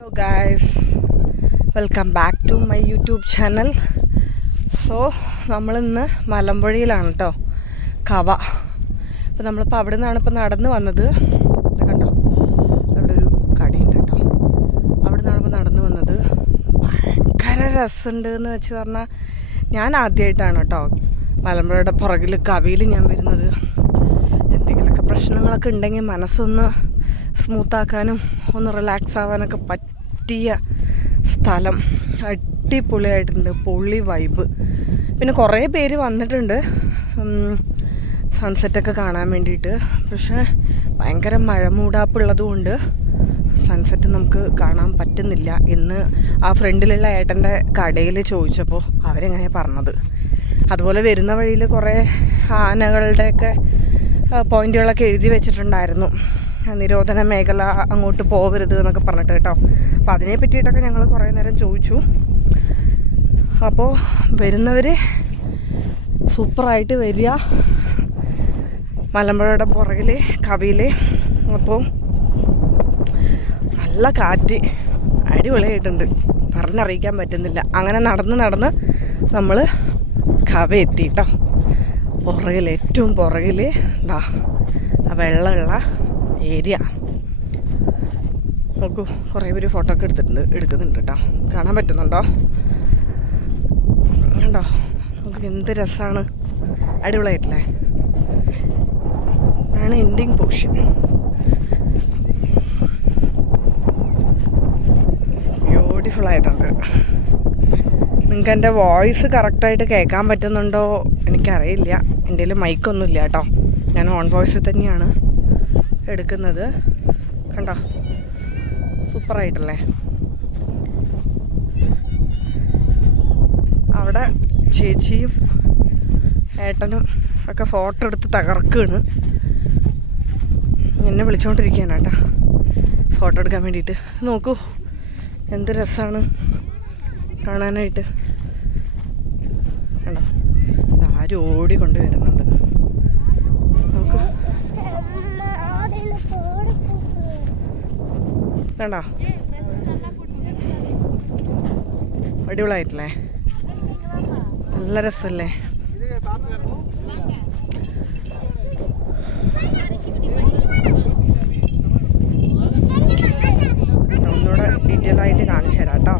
Hello guys, welcome back to my YouTube channel. So നമ്മളിന്ന് മലമ്പുഴയിലാണ് കേട്ടോ, കവ. അപ്പോൾ നമ്മളിപ്പോൾ അവിടെ നിന്നാണ് ഇപ്പോൾ നടന്ന് വന്നത്. കണ്ടോ, അവിടെ ഒരു കടയുണ്ട് കേട്ടോ. അവിടെ നിന്നാണ് ഇപ്പോൾ നടന്ന് വന്നത്. ഭയങ്കര രസമുണ്ട് എന്ന് വെച്ച് പറഞ്ഞാൽ ഞാൻ ആദ്യമായിട്ടാണ് കേട്ടോ മലമ്പുഴയുടെ പുറകിൽ കവയിൽ ഞാൻ വരുന്നത്. എന്തെങ്കിലുമൊക്കെ പ്രശ്നങ്ങളൊക്കെ ഉണ്ടെങ്കിൽ മനസ്സൊന്ന് സ്മൂത്താക്കാനും ഒന്ന് റിലാക്സ് ആവാനൊക്കെ പറ്റിയ സ്ഥലം. അടിപൊളിയായിട്ടുണ്ട്, പൊളി വൈബ്. പിന്നെ കുറേ പേര് വന്നിട്ടുണ്ട് സൺസെറ്റൊക്കെ കാണാൻ വേണ്ടിയിട്ട്. പക്ഷേ ഭയങ്കര മഴ മൂടാപ്പുള്ളത് കൊണ്ട് സൺസെറ്റ് നമുക്ക് കാണാൻ പറ്റുന്നില്ല. ഇന്ന് ആ ഫ്രണ്ടിലുള്ള ഏട്ടൻ്റെ കടയിൽ ചോദിച്ചപ്പോൾ അവരെങ്ങനെ പറഞ്ഞത്. അതുപോലെ വരുന്ന വഴിയിൽ കുറേ ആനകളുടെയൊക്കെ പോയിന്റുകളൊക്കെ എഴുതി വെച്ചിട്ടുണ്ടായിരുന്നു, നിരോധന മേഖല, അങ്ങോട്ട് പോകരുത് എന്നൊക്കെ പറഞ്ഞിട്ട് കേട്ടോ. അപ്പോൾ അതിനെ പറ്റിയിട്ടൊക്കെ ഞങ്ങൾ കുറേ നേരം ചോദിച്ചു. അപ്പോൾ വരുന്നവർ സൂപ്പറായിട്ട് വരിക മലമ്പുഴയുടെ പുറകിൽ കവയിൽ. അപ്പോൾ നല്ല കാറ്റ്, അടിപൊളിയായിട്ടുണ്ട്, പറഞ്ഞറിയിക്കാൻ പറ്റുന്നില്ല. അങ്ങനെ നടന്ന് നമ്മൾ കവ എത്തി കേട്ടോ. പുറകിൽ, ഏറ്റവും പുറകിൽ ആ വെള്ളമുള്ള ഏരിയ നോക്കൂ. കുറേ പേര് ഫോട്ടോ ഒക്കെ എടുക്കുന്നുണ്ട് കേട്ടോ. കാണാൻ പറ്റുന്നുണ്ടോ? കണ്ടോ, നമുക്ക് എന്ത് രസമാണ്, അടിപൊളിയായിട്ടില്ലേ? ഇതാണ് എൻഡിങ് പോർഷൻ. ബ്യൂട്ടിഫുള്ളായിട്ടുണ്ട്. നിങ്ങൾക്ക് എൻ്റെ വോയിസ് കറക്റ്റായിട്ട് കേൾക്കാൻ പറ്റുന്നുണ്ടോ എനിക്കറിയില്ല. എൻ്റെ കയ്യിൽ മൈക്കൊന്നുമില്ല കേട്ടോ, ഞാൻ ഓൺ വോയിസിൽ തന്നെയാണ് എടുക്കുന്നത്. കണ്ടോ, സൂപ്പറായിട്ടല്ലേ? അവിടെ ചേച്ചിയും ഏട്ടനും ഒക്കെ ഫോട്ടോ എടുത്ത് തകർക്കുകയാണ്. എന്നെ വിളിച്ചുകൊണ്ടിരിക്കുകയാണ് കേട്ടോ ഫോട്ടോ എടുക്കാൻ വേണ്ടിയിട്ട്. നോക്കൂ എന്ത് രസമാണ് കാണാനായിട്ട്. കണ്ടോ, ആരും ഓടിക്കൊണ്ട് വരുന്നുണ്ട്. നോക്കൂ, കണ്ടോ, അടിപൊളിയായിട്ടില്ലേ? നല്ല രസമല്ലേ? ഒന്നുകൂടെ ഡീറ്റെയിൽ ആയിട്ട് കാണിച്ചു തരാം കേട്ടോ.